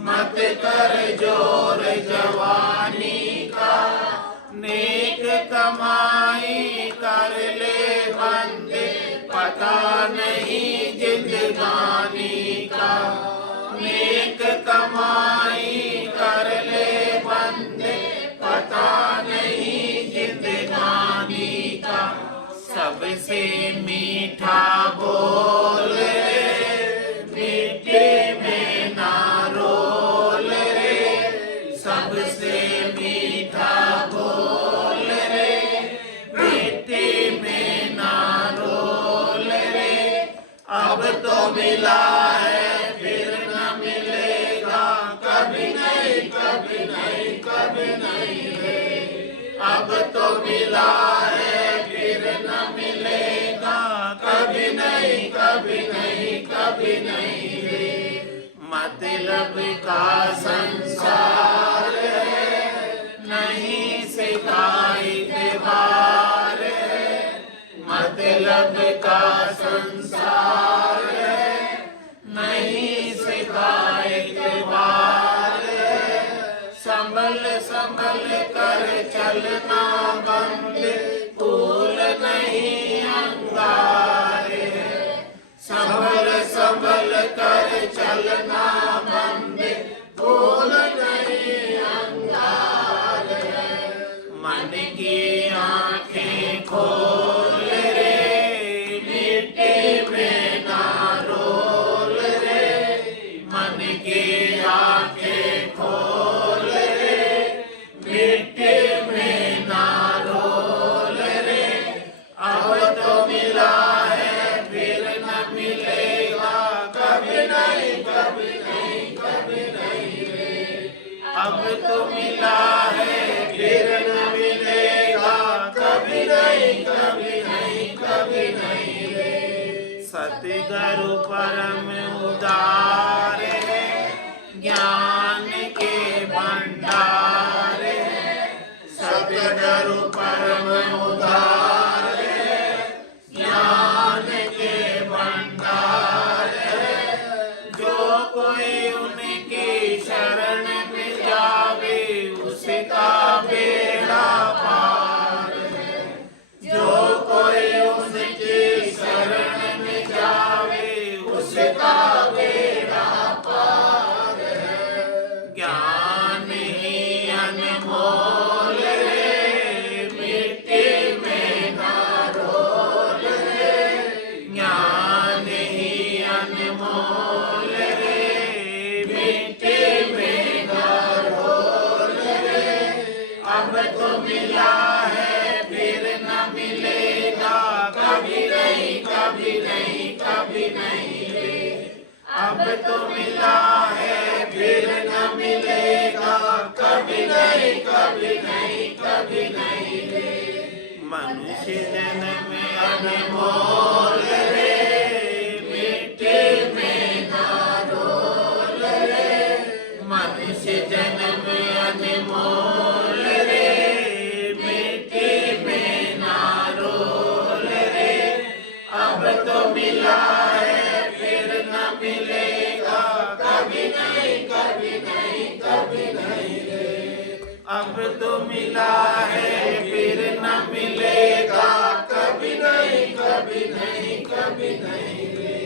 मत कर जोर जवानी का। नेक कमाई कर ले बंदे, पता नहीं जिंदगानी का। नेक कमाई कर ले बंदे, पता नहीं जिंदगानी का। सबसे मीठा बोल रे, मिट्टी में ना रोल रे। सबसे मीठा बोल रे, मिट्टी में ना रोल रे। अब तो मिला है मिला है फिर न मिलेगा, कभी नहीं कभी नहीं कभी नहीं रे। मतलब का संसार है, नहीं सिखाई के बार है। मतलब का संसार है, नहीं सिखाई के बार है। संभल संभल कर चलना बंद, फूल नहीं अंगार है। संभल संभल कर चलना बंद, फूल नहीं अंगार है। मन की आंखें खोल रे, मिट्टी में ना रोल रे। मन की आंखें खोल रे, मिट्टी में ना रोल रे। अब तो मिला है फिर न मिलेगा, कभी नहीं कभी नहीं कभी नहीं रे। अब तो मिला है फिर न मिलेगा, कभी नहीं कभी नहीं कभी नहीं रे। सतगुरु परम उदार है, ज्ञान के भंडार है। सतगुरु परम उदार है, ज्ञान के भंडार है। जो कोई उनकी शरण में जावे, उसका बेड़ा पार है। जो कोई उनकी शरण में जावे, उसका बेड़ा पार है। ज्ञान ही अनमोल रे, मिट्टी में ना रोल रे। ज्ञान ही अनमोल रे, मिट्टी में ना रोल रे। अब तो मिला है फिर न मिलेगा, कभी नहीं कभी नहीं कभी नहीं रे। अब तो मिला है फिर न मिलेगा, कभी नहीं कभी नहीं कभी नहीं रे। मनुष्य जन्म अनमोल रे, मिट्टी में ना रोल रे। मनुष्य जन्म अनमोल रे, मिट्टी में ना रोल रे। अब तो मिला है फिर न मिलेगा, कभी नहीं कभी नहीं कभी नहीं रे। अब तो मिला है फिर न मिलेगा, कभी नहीं कभी नहीं कभी नहीं रे।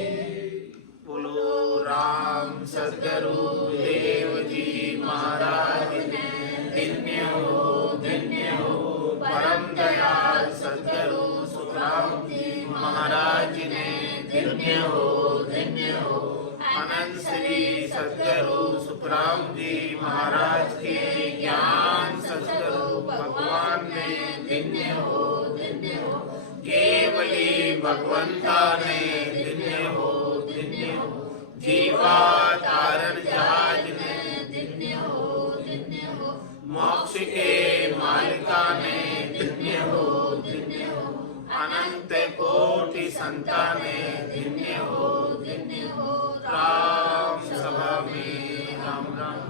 बोलो राम सद्गुरु देव जी महाराज धन्य हो परम दयाल सद्गुरु सुखराम जी महाराज ने। धन्य हो अनंत श्री सद्गुरु सुखराम जी महाराज के ज्ञान सद्गुरु भगवान ने। धन्य हो केवली भगवंता ने। धन्य हो जीवा तारण जहाज ने। धन्य हो मोक्ष के मालिका ने। धन्य हो अनंत कोटि संताने। धन्य हो राम सभा में राम राम।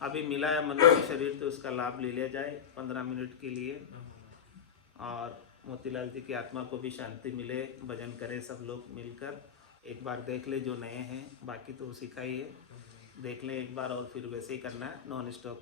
अभी मिला है मनुष्य शरीर, तो उसका लाभ ले लिया जाए 15 मिनट के लिए, और मोतीलाल जी की आत्मा को भी शांति मिले। भजन करें सब लोग मिलकर। एक बार देख ले जो नए हैं, बाकी तो उसी का ही है। देख लें एक बार और फिर वैसे ही करना है, नॉन स्टॉप।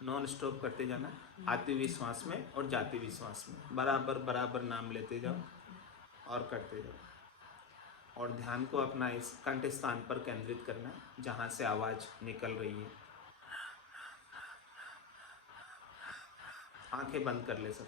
नॉन स्टॉप करते जाना, आती हुई श्वास में और जाती हुई श्वास में बराबर बराबर नाम लेते जाओ और करते जाओ। और ध्यान को अपना इस कंठ स्थान पर केंद्रित करना जहाँ से आवाज़ निकल रही है। आंखें बंद कर ले सब।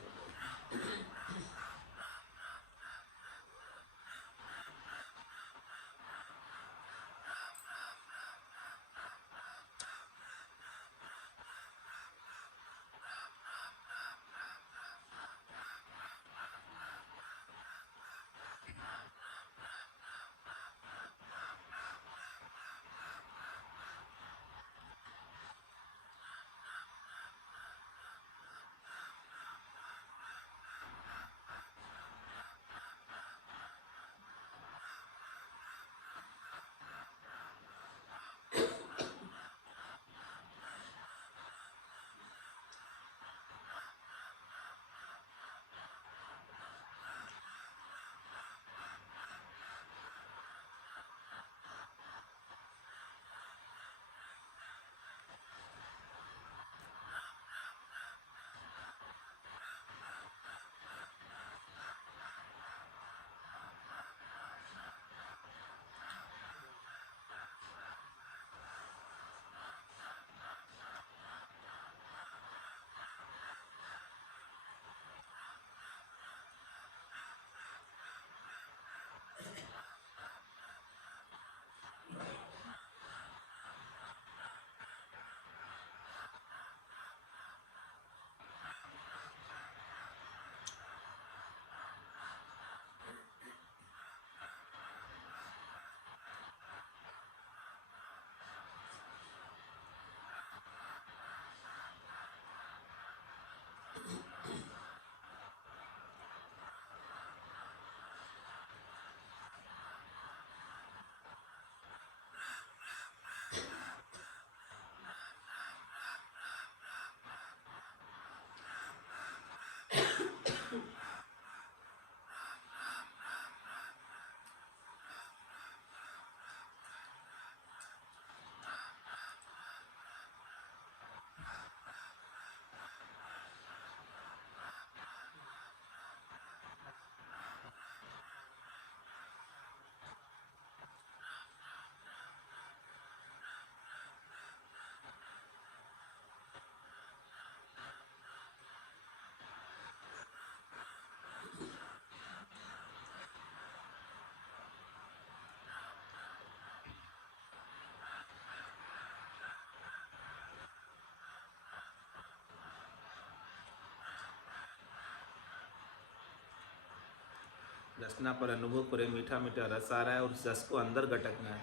रसना पर अनुभव करे, मीठा मीठा रस आ रहा है और उस रस को अंदर गटकना है।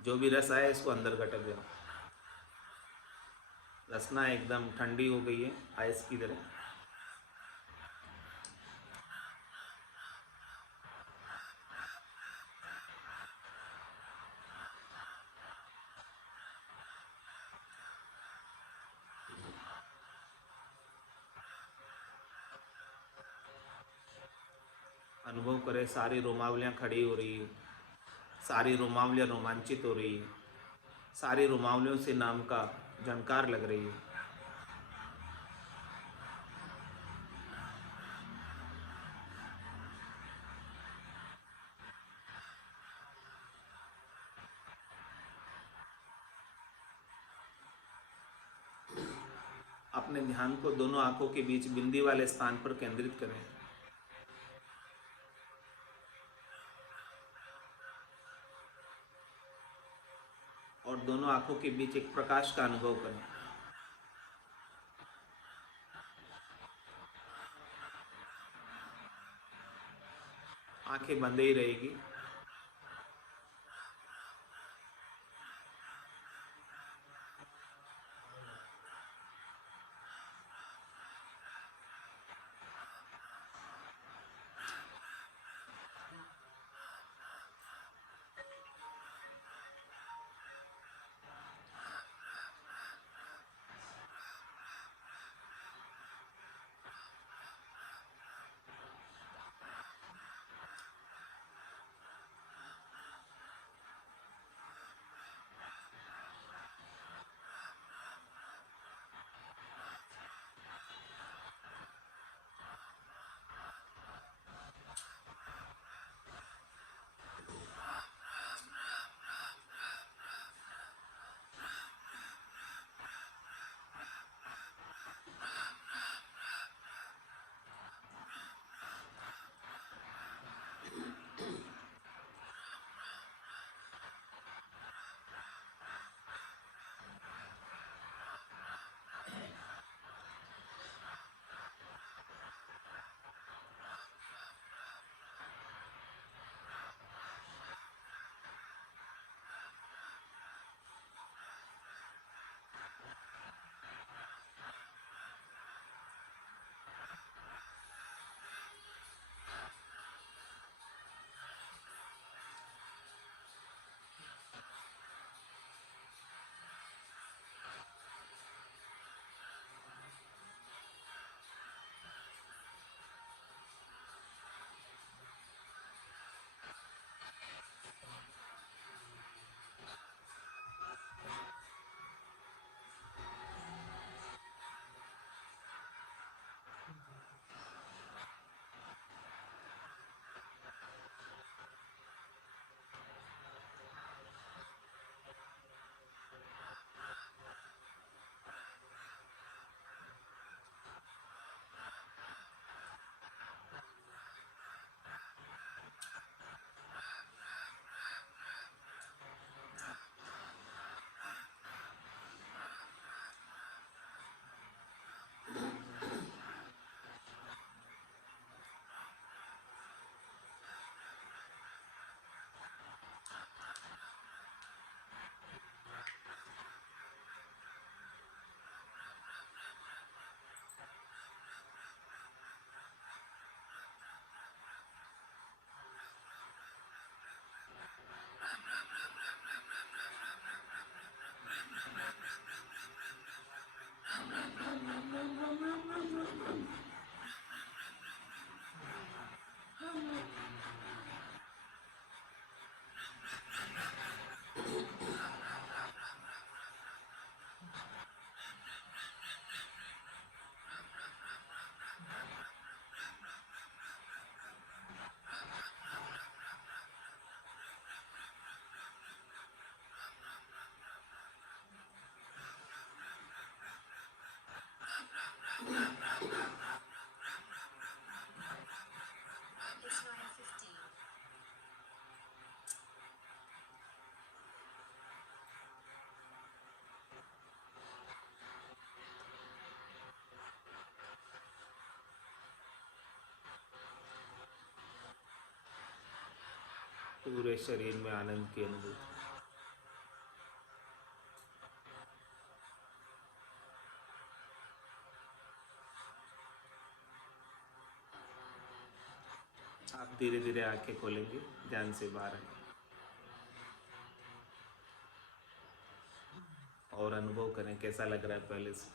जो भी रस आया इसको अंदर गटक जाओ। रसना एकदम ठंडी हो गई है आइस की तरह। अनुभव करे सारी रोमावलियाँ खड़ी हो रही है, सारी रोमावलियाँ रोमांचित हो रही है, सारी रोमावलियों से नाम का झनकार लग रही है। अपने ध्यान को दोनों आंखों के बीच बिंदी वाले स्थान पर केंद्रित करें। और दोनों आंखों के बीच एक प्रकाश का अनुभव करें। आंखें बंद ही रहेगी। पूरे शरीर में आनंद की अनुभूति। आप धीरे धीरे आंखें खोलेंगे, ध्यान से बाहर आएंगे और अनुभव करें कैसा लग रहा है पहले से।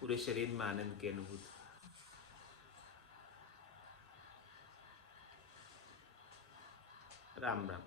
पूरे शरीर में आनंद की अनुभूति। राम राम।